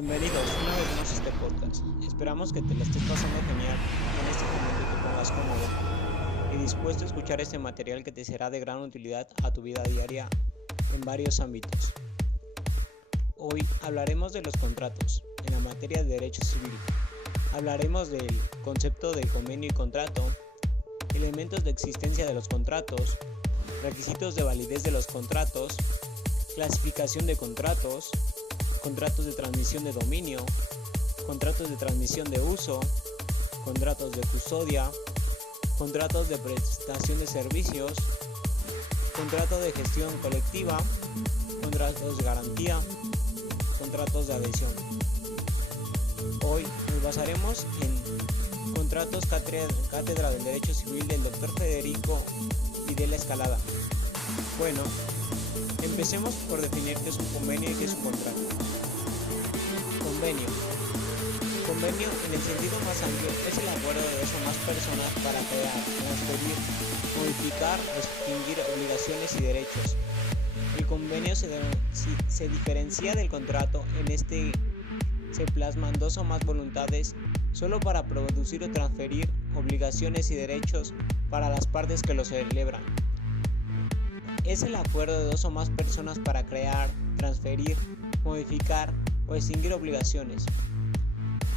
Bienvenidos una vez más a este podcast. Esperamos que te la estés pasando genial y en este momento te pongas cómodo y dispuesto a escuchar este material que te será de gran utilidad a tu vida diaria en varios ámbitos. Hoy hablaremos de los contratos en la materia de derecho civil. Hablaremos del concepto del convenio y contrato, elementos de existencia de los contratos, requisitos de validez de los contratos, clasificación de contratos, contratos de transmisión de dominio, contratos de transmisión de uso, contratos de custodia, contratos de prestación de servicios, contrato de gestión colectiva, contratos de garantía, contratos de adhesión. Hoy nos basaremos en contratos Cátedra del Derecho Civil del Dr. Federico Videla Escalada. Bueno, empecemos por definir qué es un convenio y qué es un contrato. Convenio. Convenio, en el sentido más amplio, es el acuerdo de dos o más personas para crear, transferir, modificar o extinguir obligaciones y derechos. El convenio se diferencia del contrato. En este se plasman dos o más voluntades solo para producir o transferir obligaciones y derechos para las partes que lo celebran. Es el acuerdo de dos o más personas para crear, transferir, modificar o extinguir obligaciones.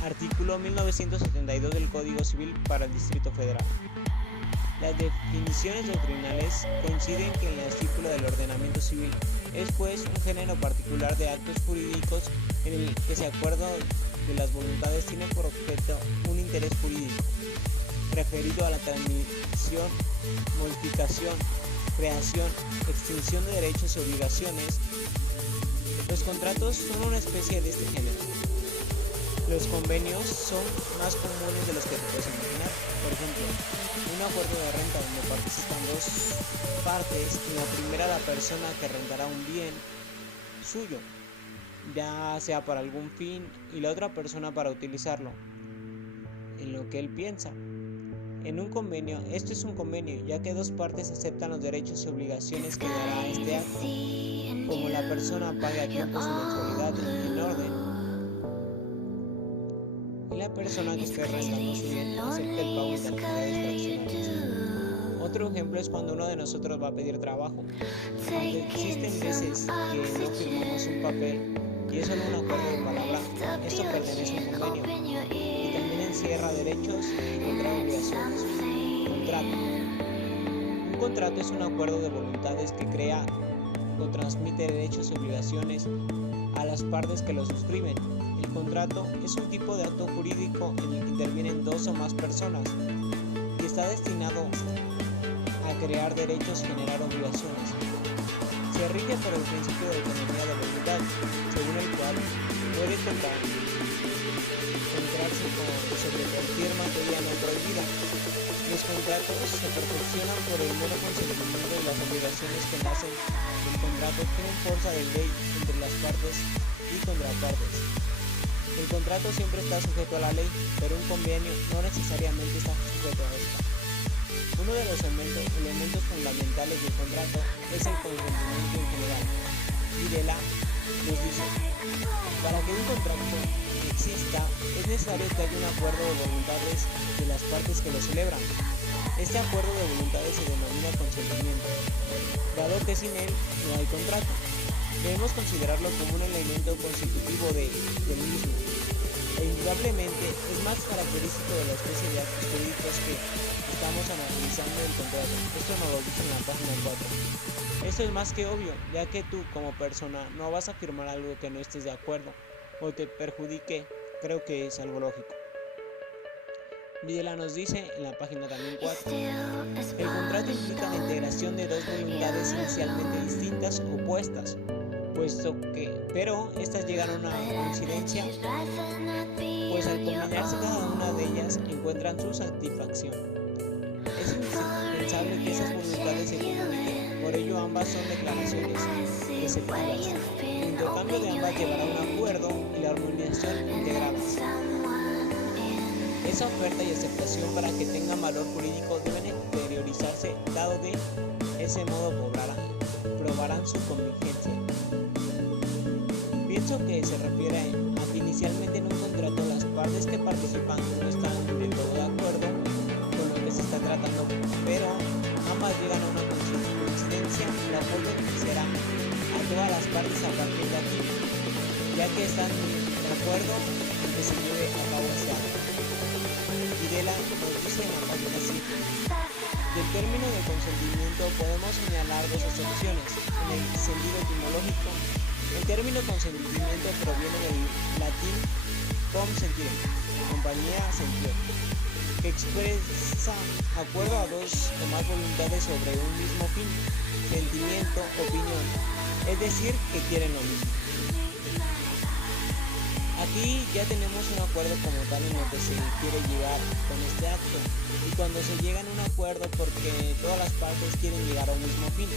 Artículo 1972 del Código Civil para el Distrito Federal. Las definiciones doctrinales coinciden que el artículo del ordenamiento civil es pues un género particular de actos jurídicos en el que se acuerda de las voluntades tiene por objeto un interés jurídico referido a la transmisión, modificación, creación, extinción de derechos y obligaciones. Los contratos son una especie de este género. Los convenios son más comunes de los que te puedes imaginar. Por ejemplo, un acuerdo de renta donde participan dos partes y la primera la persona que rentará un bien suyo, ya sea para algún fin, y la otra persona para utilizarlo en lo que él piensa. En un convenio, esto es un convenio, ya que dos partes aceptan los derechos y obligaciones que dará este acto, como la persona pague a tiempo su mensualidad en orden, y la persona que esté rentando su bien acepte el pago en cantidades fraccionadas. Otro ejemplo es cuando uno de nosotros va a pedir trabajo. Aunque existen veces que no firmamos un papel y es solo un acuerdo de palabra, esto pertenece a un convenio y también encierra derechos y contrae obligaciones. Contrato. Un contrato es un acuerdo de voluntades que crea o transmite derechos y obligaciones a las partes que lo suscriben. El contrato es un tipo de acto jurídico en el que intervienen dos o más personas y está destinado a crear derechos y generar obligaciones. Se rige por el principio de autonomía de voluntad, según el cual puede contrarse sobre cualquier materia no prohibida. Los contratos se perfeccionan por el mero consentimiento y las obligaciones que nacen del contrato tienen fuerza de ley entre las partes y contrapartes. El contrato siempre está sujeto a la ley, pero un convenio no necesariamente está sujeto a esta. Uno de los elementos fundamentales del contrato es el consentimiento en general. Videla nos dice: para que un contrato exista, es necesario que haya un acuerdo de voluntades de las partes que lo celebran. Este acuerdo de voluntades se denomina consentimiento, dado que sin él no hay contrato. Debemos considerarlo como un elemento constitutivo del mismo, e indudablemente es más característico de la especie de actos jurídicos que estamos analizando el contrato. Esto nos lo dice en la página 4. Esto es más que obvio, ya que tú como persona no vas a firmar algo que no estés de acuerdo o te perjudique. Creo que es algo lógico. Videla nos dice en la página también 4: el contrato implica la integración de dos voluntades inicialmente distintas, opuestas, pero estas llegan a una coincidencia, pues al combinarse cada una de ellas encuentran su satisfacción. Es indispensable que esas voluntades se comuniquen, por ello ambas son declaraciones receptivas. El intercambio de ambas llevará a un acuerdo y la armonización integradas. Esa oferta y aceptación, para que tengan valor jurídico, deben exteriorizarse, dado de ese modo probarán su convingencia. Pienso que se refiere a que inicialmente en un contrato las partes que participan no están del todo de acuerdo con lo que se está tratando, pero ambas llegan a una coincidencia, la cual beneficiará a todas las partes a partir de aquí, ya que están de acuerdo en que se lleve a cabo ese acto. Videla nos dice en la página 7. Del término de consentimiento podemos señalar dos acepciones. En el sentido etimológico, el término consentimiento proviene del latín consentire, compañía sentir, que expresa acuerdo a dos o más voluntades sobre un mismo fin, sentimiento, opinión, es decir, que quieren lo mismo. Aquí ya tenemos un acuerdo como tal en lo que se quiere llegar con este acto, y cuando se llega a un acuerdo porque todas las partes quieren llegar a un mismo fin.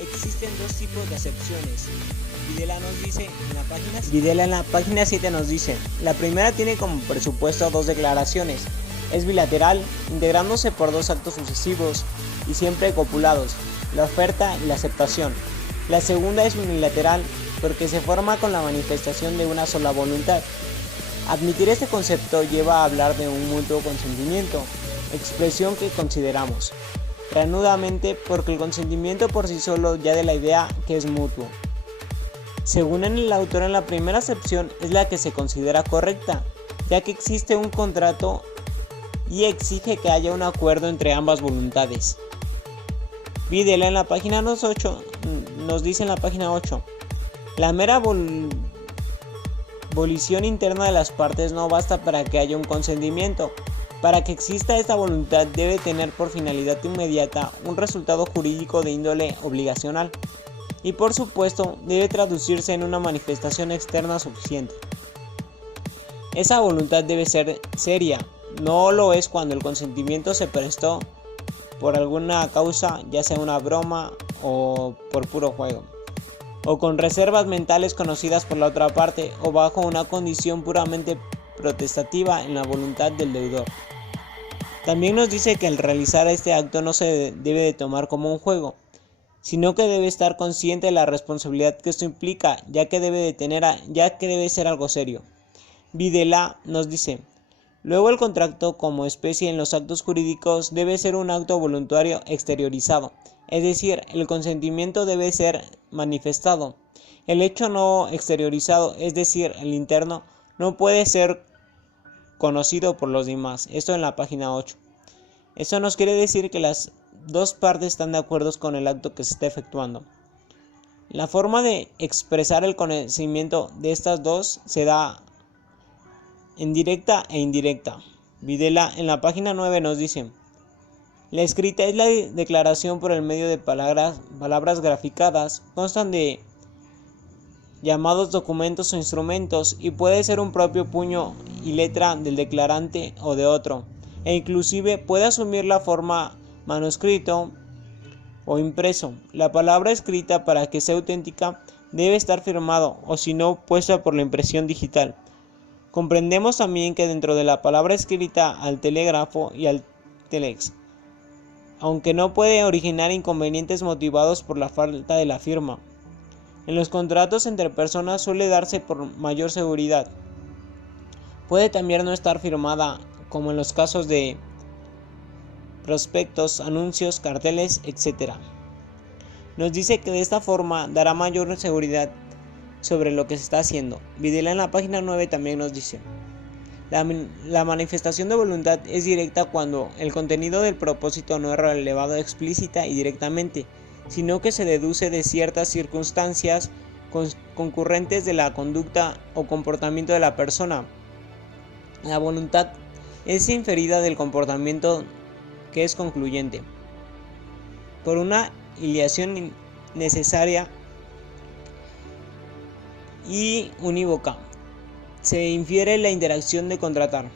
Existen dos tipos de acepciones. Videla en la página 7 nos dice, la primera tiene como presupuesto dos declaraciones, es bilateral, integrándose por dos actos sucesivos y siempre copulados, la oferta y la aceptación. La segunda es unilateral, porque se forma con la manifestación de una sola voluntad. Admitir este concepto lleva a hablar de un mutuo consentimiento, expresión que consideramos reanudamente porque el consentimiento por sí solo ya de la idea que es mutuo. Según el autor, en la primera acepción es la que se considera correcta, ya que existe un contrato y exige que haya un acuerdo entre ambas voluntades. Videla en la página 8 nos dice en la página 8, la mera volición interna de las partes no basta para que haya un consentimiento. Para que exista esta voluntad debe tener por finalidad inmediata un resultado jurídico de índole obligacional y por supuesto debe traducirse en una manifestación externa suficiente. Esa voluntad debe ser seria, no lo es cuando el consentimiento se prestó por alguna causa, ya sea una broma o por puro juego, o con reservas mentales conocidas por la otra parte, o bajo una condición puramente protestativa en la voluntad del deudor. También nos dice que al realizar este acto no se debe de tomar como un juego, sino que debe estar consciente de la responsabilidad que esto implica, ya que debe ser algo serio. Videla nos dice, luego el contrato como especie en los actos jurídicos debe ser un acto voluntario exteriorizado, es decir, el consentimiento debe ser manifestado. El hecho no exteriorizado, es decir, el interno, no puede ser conocido por los demás. Esto en la página 8. Esto nos quiere decir que las dos partes están de acuerdo con el acto que se está efectuando. La forma de expresar el conocimiento de estas dos se da en directa e indirecta. Videla en la página 9 nos dice, la escrita es la declaración por el medio de palabras graficadas, constan de llamados documentos o instrumentos y puede ser un propio puño y letra del declarante o de otro, e inclusive puede asumir la forma manuscrito o impreso. La palabra escrita, para que sea auténtica, debe estar firmado o si no puesta por la impresión digital. Comprendemos también que dentro de la palabra escrita al telégrafo y al telex, aunque no puede originar inconvenientes motivados por la falta de la firma. En los contratos entre personas suele darse por mayor seguridad. Puede también no estar firmada, como en los casos de prospectos, anuncios, carteles, etc. Nos dice que de esta forma dará mayor seguridad sobre lo que se está haciendo. Videla en la página 9 también nos dice, la manifestación de voluntad es directa cuando el contenido del propósito no es relevado explícita y directamente, sino que se deduce de ciertas circunstancias concurrentes de la conducta o comportamiento de la persona. La voluntad es inferida del comportamiento que es concluyente, por una iliación necesaria y unívoca. Se infiere la interacción de contratar.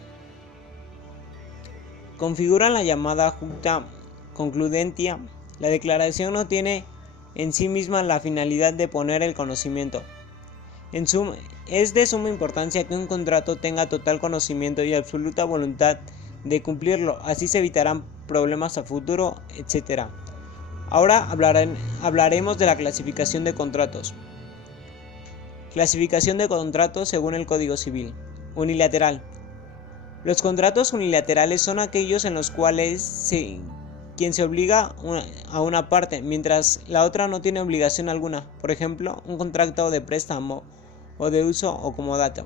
Configuran la llamada junta concludentia. La declaración no tiene en sí misma la finalidad de poner el conocimiento. Es de suma importancia que un contrato tenga total conocimiento y absoluta voluntad de cumplirlo, así se evitarán problemas a futuro, etc. Ahora hablaremos de la clasificación de contratos. Clasificación de contratos según el Código Civil. Unilateral. Los contratos unilaterales son aquellos en los cuales quien se obliga a una parte, mientras la otra no tiene obligación alguna. Por ejemplo, un contrato de préstamo o de uso o comodato.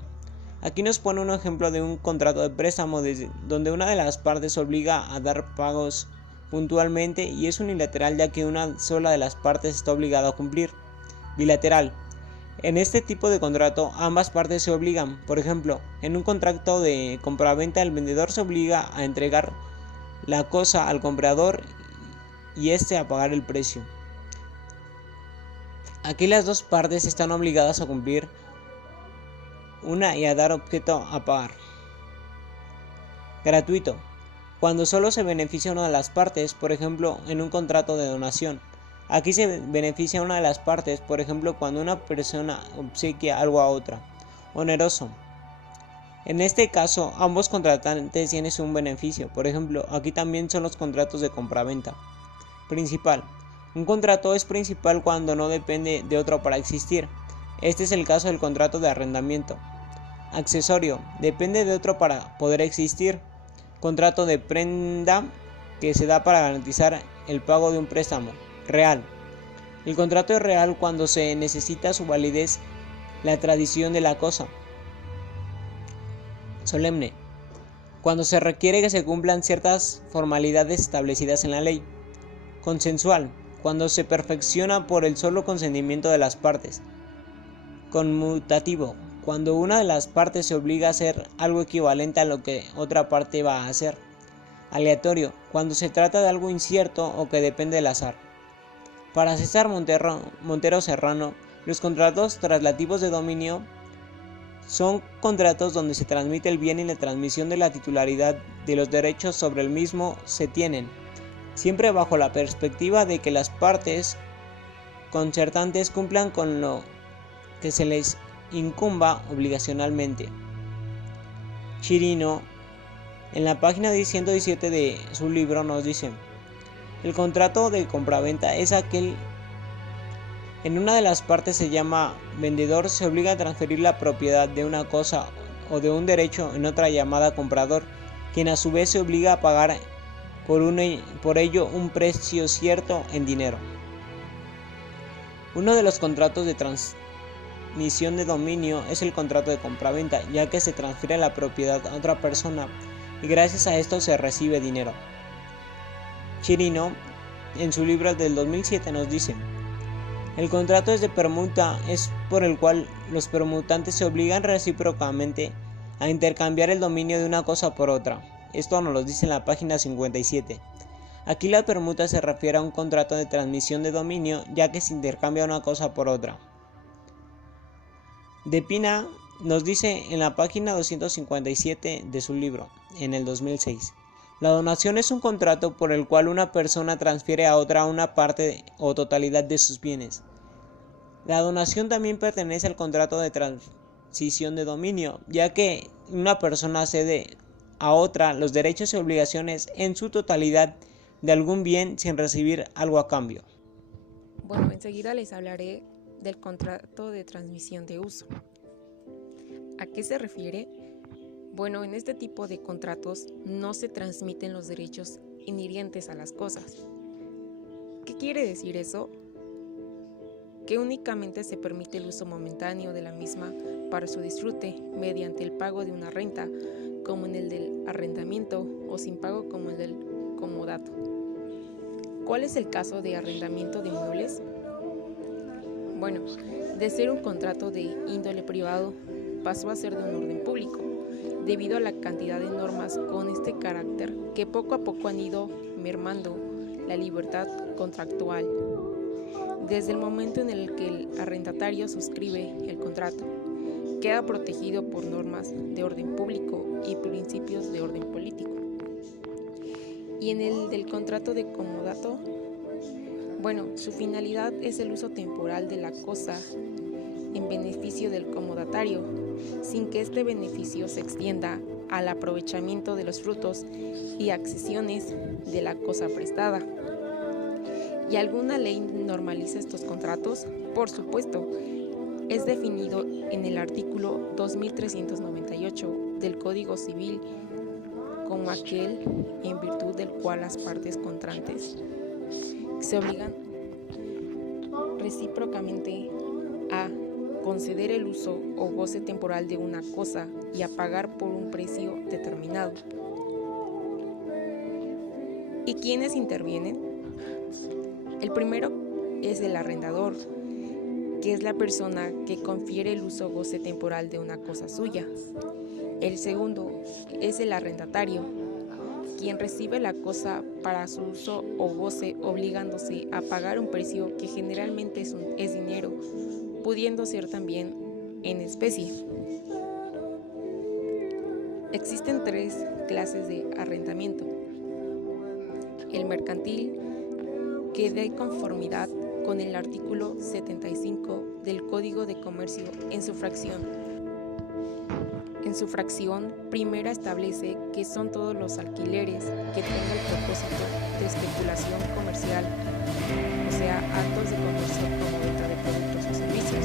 Aquí nos pone un ejemplo de un contrato de préstamo donde una de las partes obliga a dar pagos puntualmente y es unilateral ya que una sola de las partes está obligada a cumplir. Bilateral. En este tipo de contrato ambas partes se obligan. Por ejemplo, en un contrato de compraventa el vendedor se obliga a entregar la cosa al comprador y éste a pagar el precio. Aquí las dos partes están obligadas a cumplir una y a dar objeto a pagar. Gratuito. Cuando solo se beneficia una de las partes, por ejemplo, en un contrato de donación. Aquí se beneficia una de las partes, por ejemplo, cuando una persona obsequia algo a otra. Oneroso. En este caso, ambos contratantes tienen un beneficio. Por ejemplo, aquí también son los contratos de compraventa. Principal. Un contrato es principal cuando no depende de otro para existir. Este es el caso del contrato de arrendamiento. Accesorio. Depende de otro para poder existir. Contrato de prenda que se da para garantizar el pago de un préstamo. Real. El contrato es real cuando se necesita su validez, la tradición de la cosa. Solemne. Cuando se requiere que se cumplan ciertas formalidades establecidas en la ley. Consensual. Cuando se perfecciona por el solo consentimiento de las partes. Conmutativo. Cuando una de las partes se obliga a hacer algo equivalente a lo que otra parte va a hacer. Aleatorio. Cuando se trata de algo incierto o que depende del azar. Para César Montero Serrano, los contratos traslativos de dominio son contratos donde se transmite el bien y la transmisión de la titularidad de los derechos sobre el mismo se tienen, siempre bajo la perspectiva de que las partes concertantes cumplan con lo que se les incumba obligacionalmente. Chirino, en la página 117 de su libro, nos dice: el contrato de compraventa es aquel en una de las partes se llama vendedor, se obliga a transferir la propiedad de una cosa o de un derecho en otra llamada comprador, quien a su vez se obliga a pagar por ello un precio cierto en dinero. Uno de los contratos de transmisión de dominio es el contrato de compraventa, ya que se transfiere la propiedad a otra persona y gracias a esto se recibe dinero. Chirino, en su libro del 2007, nos dice: el contrato es de permuta, es por el cual los permutantes se obligan recíprocamente a intercambiar el dominio de una cosa por otra. Esto nos lo dice en la página 57. Aquí la permuta se refiere a un contrato de transmisión de dominio, ya que se intercambia una cosa por otra. De Pina nos dice en la página 257 de su libro, en el 2006. La donación es un contrato por el cual una persona transfiere a otra una parte o totalidad de sus bienes. La donación también pertenece al contrato de transición de dominio, ya que una persona cede a otra los derechos y obligaciones en su totalidad de algún bien sin recibir algo a cambio. Bueno, enseguida les hablaré del contrato de transmisión de uso. ¿A qué se refiere? Bueno, en este tipo de contratos no se transmiten los derechos inherentes a las cosas. ¿Qué quiere decir eso? Que únicamente se permite el uso momentáneo de la misma para su disfrute mediante el pago de una renta, como en el del arrendamiento, o sin pago como el del comodato. ¿Cuál es el caso de arrendamiento de inmuebles? Bueno, de ser un contrato de índole privado pasó a ser de un orden público, debido a la cantidad de normas con este carácter que poco a poco han ido mermando la libertad contractual. Desde el momento en el que el arrendatario suscribe el contrato, queda protegido por normas de orden público y principios de orden político. Y en el del contrato de comodato, bueno, su finalidad es el uso temporal de la cosa en beneficio del comodatario, sin que este beneficio se extienda al aprovechamiento de los frutos y accesiones de la cosa prestada. ¿Y alguna ley normaliza estos contratos? Por supuesto. es definido en el artículo 2398 del Código Civil como aquel en virtud del cual las partes contrantes se obligan recíprocamente a conceder el uso o goce temporal de una cosa y a pagar por un precio determinado. ¿Y quiénes intervienen? El primero es el arrendador, que es la persona que confiere el uso o goce temporal de una cosa suya. El segundo es el arrendatario, quien recibe la cosa para su uso o goce obligándose a pagar un precio que generalmente es dinero, pudiendo ser también en especie. Existen 3 clases de arrendamiento. El mercantil, que de conformidad con el artículo 75 del Código de Comercio en su fracción primera establece que son todos los alquileres que tengan el propósito de especulación comercial, o sea, actos de comercio como venta de productos o servicios.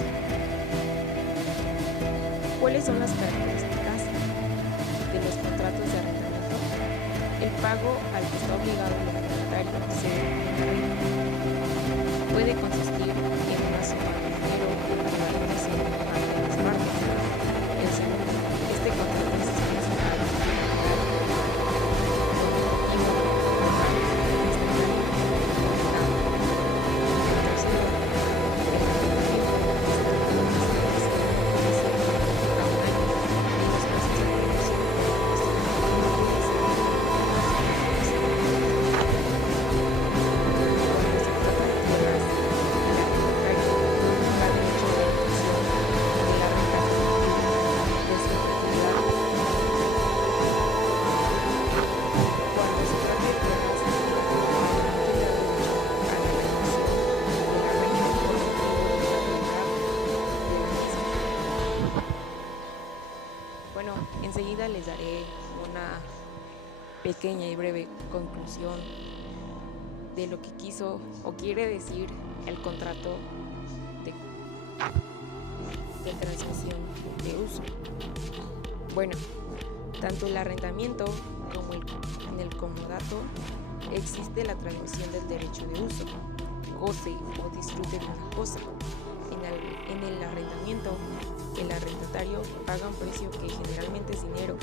¿Cuáles son las características de los contratos de arrendamiento? El pago al que está obligado el arrendatario puede consistir en una suma de dinero que permanece en parte de las partes. El segundo, este contrato es discrecional y no enseguida les daré una pequeña y breve conclusión de lo que quiso o quiere decir el contrato de transmisión de uso. Bueno, tanto el arrendamiento como en el comodato existe la transmisión del derecho de uso, goce o disfrute de una cosa. En el arrendamiento, el arrendatario paga un precio que generalmente es dinero,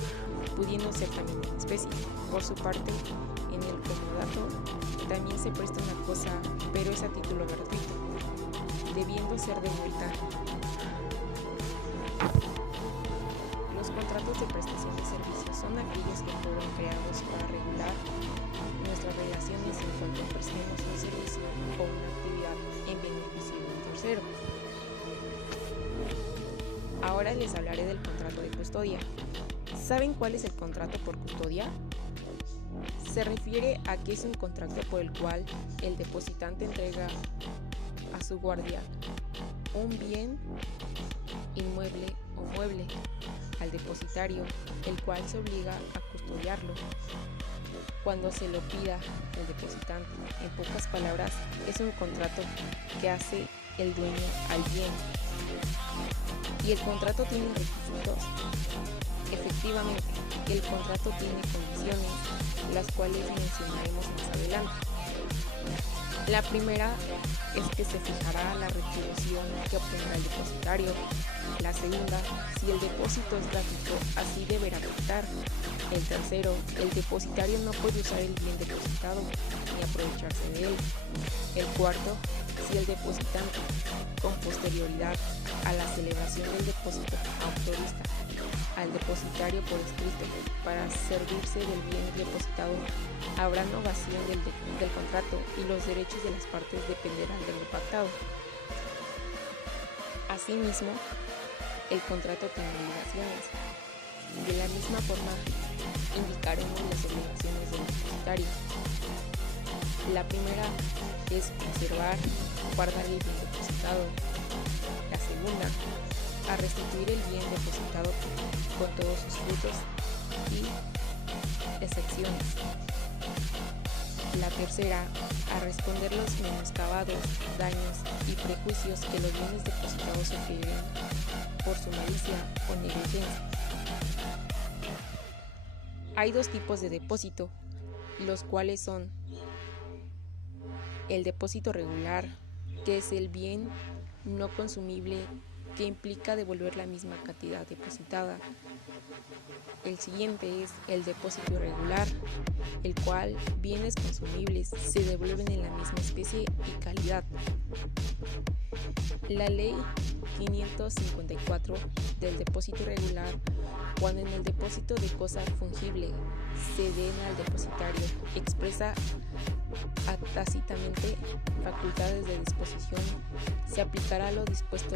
pudiendo ser también en especie. Por su parte, en el comodato también se presta una cosa, pero es a título gratuito, debiendo ser devuelta. Los contratos de prestación de servicios son aquellos que fueron creados para regular nuestras relaciones en cuanto prestemos un servicio o una actividad en beneficio de un tercero. Ahora les hablaré del contrato de custodia. ¿Saben cuál es el contrato por custodia? Se refiere a que es un contrato por el cual el depositante entrega a su guardia un bien inmueble o mueble al depositario, el cual se obliga a custodiarlo cuando se lo pida el depositante. En pocas palabras, es un contrato que hace el dueño al bien. ¿Y el contrato tiene requisitos? Efectivamente, el contrato tiene condiciones, las cuales mencionaremos más adelante. La primera es que se fijará la retribución que obtendrá el depositario. La segunda, si el depósito es gratuito, así deberá costar. El tercero, el depositario no puede usar el bien depositado ni aprovecharse de él. El cuarto, si el depositante, con posterioridad a la celebración del depósito, autoriza al depositario por escrito para servirse del bien depositado, habrá novación del contrato y los derechos de las partes dependerán de lo pactado. Asimismo, el contrato tiene obligaciones. De la misma forma, indicaremos las obligaciones del depositario. La primera es conservar, guardar el bien depositado. La segunda, a restituir el bien depositado con todos sus frutos y excepciones. La tercera, a responder los menoscabados, daños y prejuicios que los bienes depositados sufrirán por su malicia o negligencia. Hay dos tipos de depósito, los cuales son el depósito regular, que es el bien no consumible que implica devolver la misma cantidad depositada. El siguiente es el depósito irregular, el cual bienes consumibles se devuelven en la misma especie y calidad. La ley 554 del depósito irregular, cuando en el depósito de cosa fungible se den al depositario, expresa tácitamente facultades de disposición, se aplicará lo dispuesto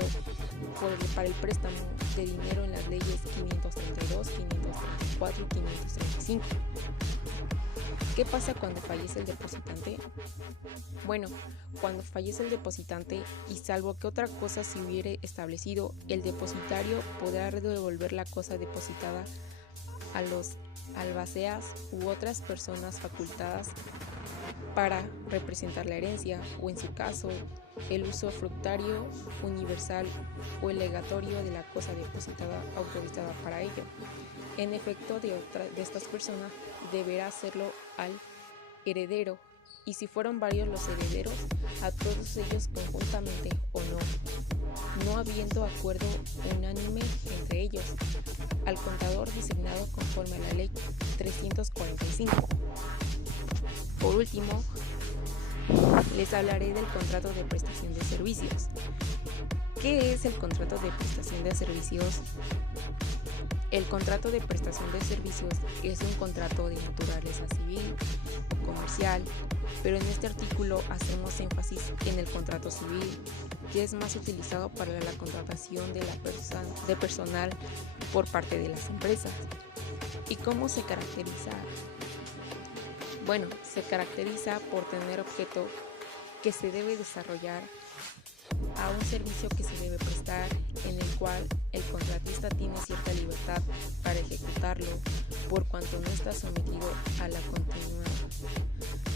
para el préstamo de dinero en las leyes 532, 534 y 535. ¿Qué pasa cuando fallece el depositante? Bueno, cuando fallece el depositante y salvo que otra cosa se hubiere establecido, el depositario podrá devolver la cosa depositada a los albaceas u otras personas facultadas para representar la herencia o, en su caso, el usufructuario universal o el legatorio de la cosa depositada autorizada para ello. En efecto, de estas personas deberá hacerlo al heredero, y si fueron varios los herederos, a todos ellos conjuntamente o no habiendo acuerdo unánime entre ellos, al contador designado conforme a la ley 345. Por último, les hablaré del contrato de prestación de servicios. ¿Qué es el contrato de prestación de servicios? El contrato de prestación de servicios es un contrato de naturaleza civil o comercial, pero en este artículo hacemos énfasis en el contrato civil, que es más utilizado para la contratación de personal por parte de las empresas. ¿Y cómo se caracteriza? Bueno, se caracteriza por tener objeto que se debe desarrollar a un servicio que se debe prestar, en el cual el contratista tiene cierta libertad para ejecutarlo, por cuanto no está sometido a la continua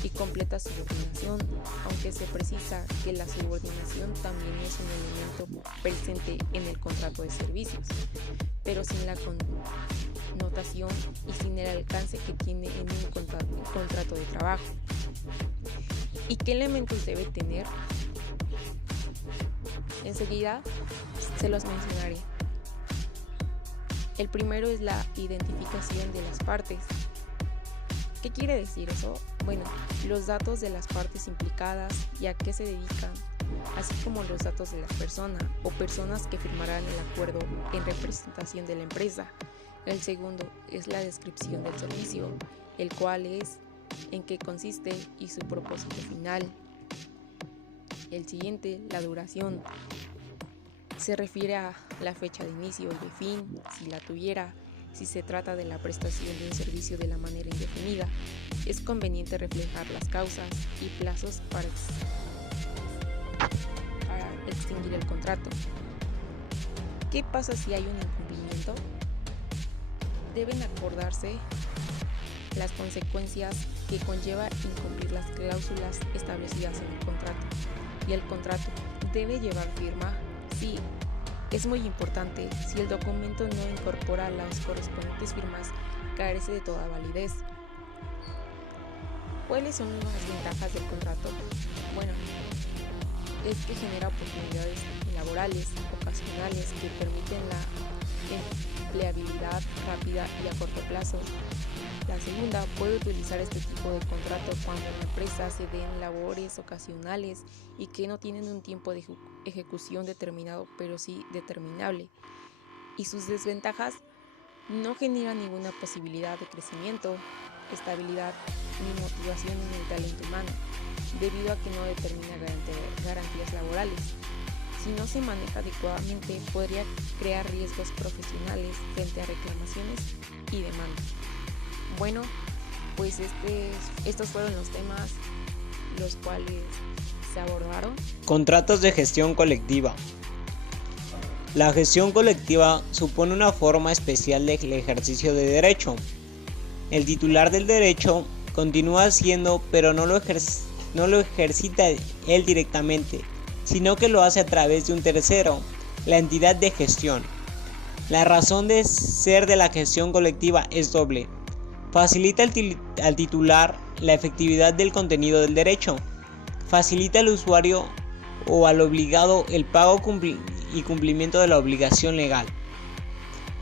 y completa subordinación, aunque se precisa que la subordinación también es un elemento presente en el contrato de servicios, pero sin la connotación y sin el alcance que tiene en un contrato de trabajo. ¿Y qué elementos debe tener? Enseguida se los mencionaré. El primero es la identificación de las partes. ¿Qué quiere decir eso? Bueno, los datos de las partes implicadas y a qué se dedican, así como los datos de la persona o personas que firmarán el acuerdo en representación de la empresa. El segundo es la descripción del servicio, el cual es en qué consiste y su propósito final. El siguiente, la duración, se refiere a la fecha de inicio y de fin, si la tuviera. Si se trata de la prestación de un servicio de la manera indefinida, es conveniente reflejar las causas y plazos para extinguir el contrato. ¿Qué pasa si hay un incumplimiento? Deben acordarse las consecuencias que conlleva incumplir las cláusulas establecidas en el contrato. Y el contrato debe llevar firma. Sí, es muy importante. Si el documento no incorpora las correspondientes firmas, carece de toda validez. ¿Cuáles son las ventajas del contrato? Bueno, es que genera oportunidades laborales ocasionales que permiten la empleabilidad rápida y a corto plazo. La segunda, puede utilizar este tipo de contrato cuando en la empresa se den labores ocasionales y que no tienen un tiempo de ejecución determinado, pero sí determinable. Y sus desventajas: no genera ninguna posibilidad de crecimiento, estabilidad ni motivación en el talento humano, debido a que no determina garantías laborales. Si no se maneja adecuadamente, podría crear riesgos profesionales frente a reclamaciones y demandas. Bueno, pues estos fueron los temas los cuales se abordaron. Contratos de gestión colectiva. La gestión colectiva supone una forma especial del ejercicio de derecho. El titular del derecho continúa haciendo, pero no lo ejercita él directamente, sino que lo hace a través de un tercero, la entidad de gestión. La razón de ser de la gestión colectiva es doble. Facilita al titular la efectividad del contenido del derecho. Facilita al usuario o al obligado el pago y cumplimiento de la obligación legal.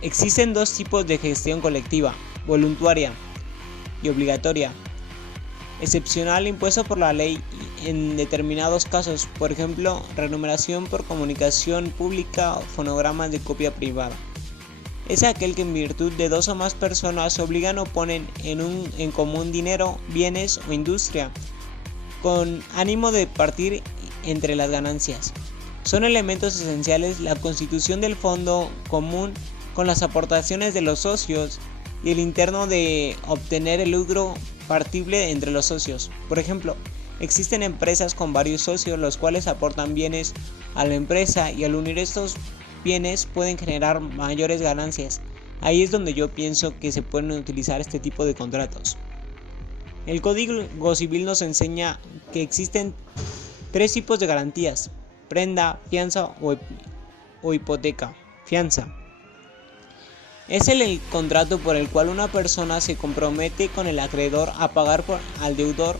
Existen dos tipos de gestión colectiva: voluntaria y obligatoria. Excepcional impuesto por la ley en determinados casos, por ejemplo, remuneración por comunicación pública o fonogramas de copia privada. Es aquel que en virtud de dos o más personas se obligan o ponen en común dinero, bienes o industria, con ánimo de partir entre las ganancias. Son elementos esenciales la constitución del fondo común con las aportaciones de los socios y el interno de obtener el lucro partible entre los socios. Por ejemplo, existen empresas con varios socios los cuales aportan bienes a la empresa y al unir estos bienes pueden generar mayores ganancias. Ahí es donde yo pienso que se pueden utilizar este tipo de contratos. El Código Civil nos enseña que existen tres tipos de garantías: prenda, fianza o hipoteca. Fianza es el contrato por el cual una persona se compromete con el acreedor a pagar al deudor.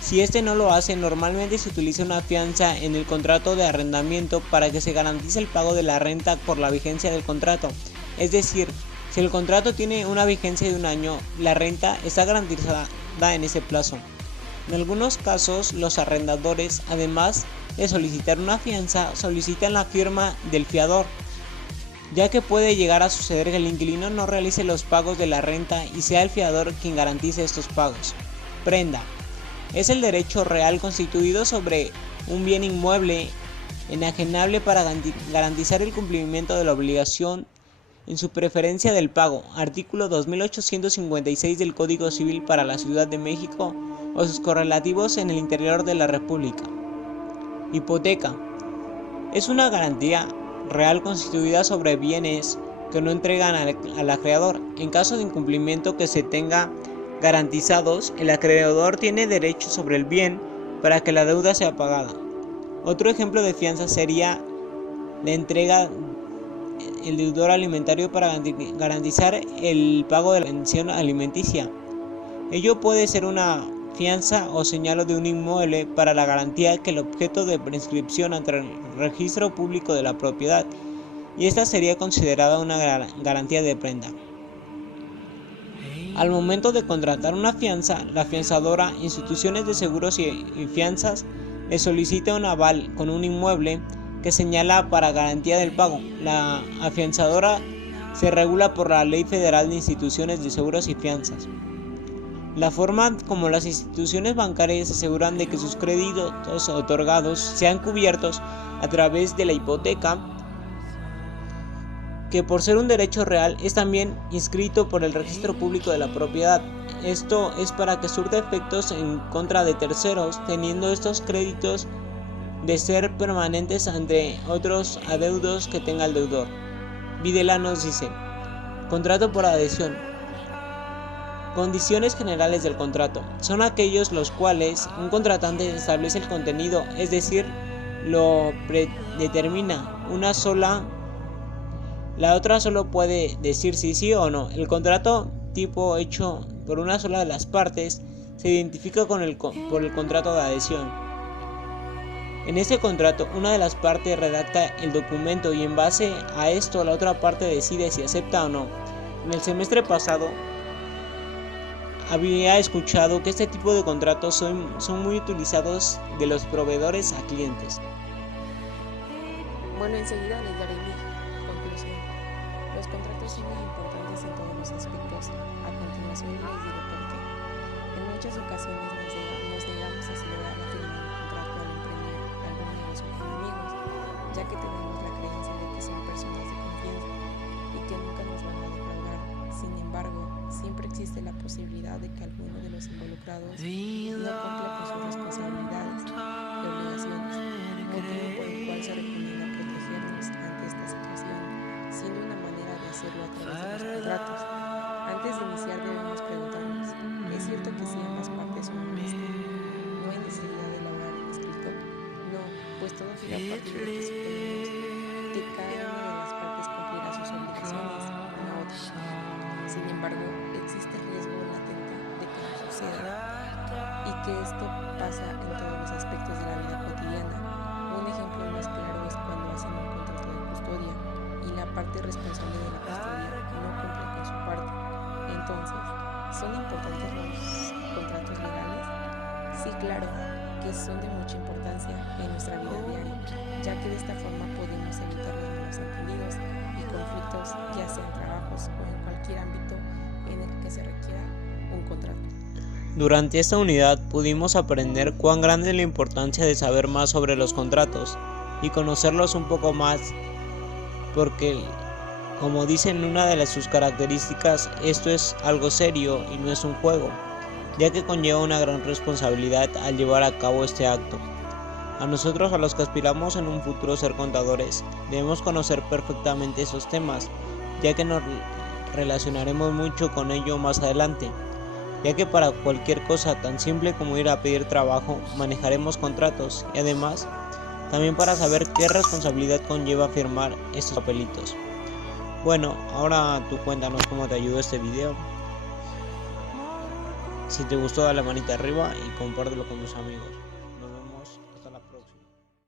Si este no lo hace, normalmente se utiliza una fianza en el contrato de arrendamiento para que se garantice el pago de la renta por la vigencia del contrato. Es decir, si el contrato tiene una vigencia de un año, la renta está garantizada en ese plazo. En algunos casos, los arrendadores, además de solicitar una fianza, solicitan la firma del fiador, ya que puede llegar a suceder que el inquilino no realice los pagos de la renta y sea el fiador quien garantice estos pagos. Prenda es el derecho real constituido sobre un bien inmueble enajenable para garantizar el cumplimiento de la obligación en su preferencia del pago. Artículo 2856 del Código Civil para la Ciudad de México o sus correlativos en el interior de la República. Hipoteca es una garantía real constituida sobre bienes que no entregan al acreedor. En caso de incumplimiento que se tenga garantizados, el acreedor tiene derecho sobre el bien para que la deuda sea pagada. Otro ejemplo de fianza sería la entrega el deudor alimentario para garantizar el pago de la pensión alimenticia. Ello puede ser una fianza o señalo de un inmueble para la garantía que el objeto de prescripción ante el registro público de la propiedad, y esta sería considerada una garantía de prenda. Al momento de contratar una fianza, la fianzadora, instituciones de seguros y fianzas le solicita un aval con un inmueble que señala para garantía del pago. La afianzadora se regula por la Ley Federal de Instituciones de Seguros y Fianzas. La forma como las instituciones bancarias aseguran de que sus créditos otorgados sean cubiertos a través de la hipoteca, que por ser un derecho real es también inscrito por el registro público de la propiedad. Esto es para que surta efectos en contra de terceros, teniendo estos créditos de ser permanentes ante otros adeudos que tenga el deudor. Videla nos dice: contrato por adhesión. Condiciones generales del contrato son aquellos los cuales un contratante establece el contenido, es decir, lo predetermina una sola. La otra solo puede decir si sí o no. El contrato tipo hecho por una sola de las partes se identifica por el contrato de adhesión. En este contrato, una de las partes redacta el documento y en base a esto la otra parte decide si acepta o no. En el semestre pasado había escuchado que este tipo de contratos son muy utilizados de los proveedores a clientes. Bueno, enseguida les daré mi conclusión. Los contratos son muy importantes en todos los aspectos. A continuación les diré por qué. En muchas ocasiones nos negamos a celebrar la firma del contrato al emprender algún negocio con amigos, ya que tenemos la creencia de que son personas de confianza y que nunca nos van a defraudar. Sin embargo, siempre existe la posibilidad de que alguno de los involucrados no cumpla con sus responsabilidades y obligaciones, motivo por el cual se recomienda protegernos ante esta situación, siendo una manera de hacerlo a través de los contratos. Antes de iniciar debemos preguntarnos: ¿es cierto que si ambas partir de que suponemos que cada una de las partes cumplirá sus obligaciones con la otra. Sin embargo, existe el riesgo latente de que no suceda y que esto pasa en todos los aspectos de la vida cotidiana. Un ejemplo más claro es cuando hacen un contrato de custodia y la parte responsable de la custodia no cumple con su parte. Entonces, ¿son importantes los contratos legales? Sí, claro, que son de mucha importancia en nuestra vida diaria, ya que de esta forma podemos evitar los malos entendidos y conflictos, ya sea en trabajos o en cualquier ámbito en el que se requiera un contrato. Durante esta unidad pudimos aprender cuán grande es la importancia de saber más sobre los contratos y conocerlos un poco más, porque, como dicen una de sus características, esto es algo serio y no es un juego, ya que conlleva una gran responsabilidad al llevar a cabo este acto. A nosotros, a los que aspiramos en un futuro ser contadores, debemos conocer perfectamente esos temas, ya que nos relacionaremos mucho con ello más adelante, ya que para cualquier cosa tan simple como ir a pedir trabajo manejaremos contratos y además también para saber qué responsabilidad conlleva firmar estos papelitos. Bueno, ahora tú cuéntanos cómo te ayudó este video. Si te gustó, dale manita arriba y compártelo con tus amigos.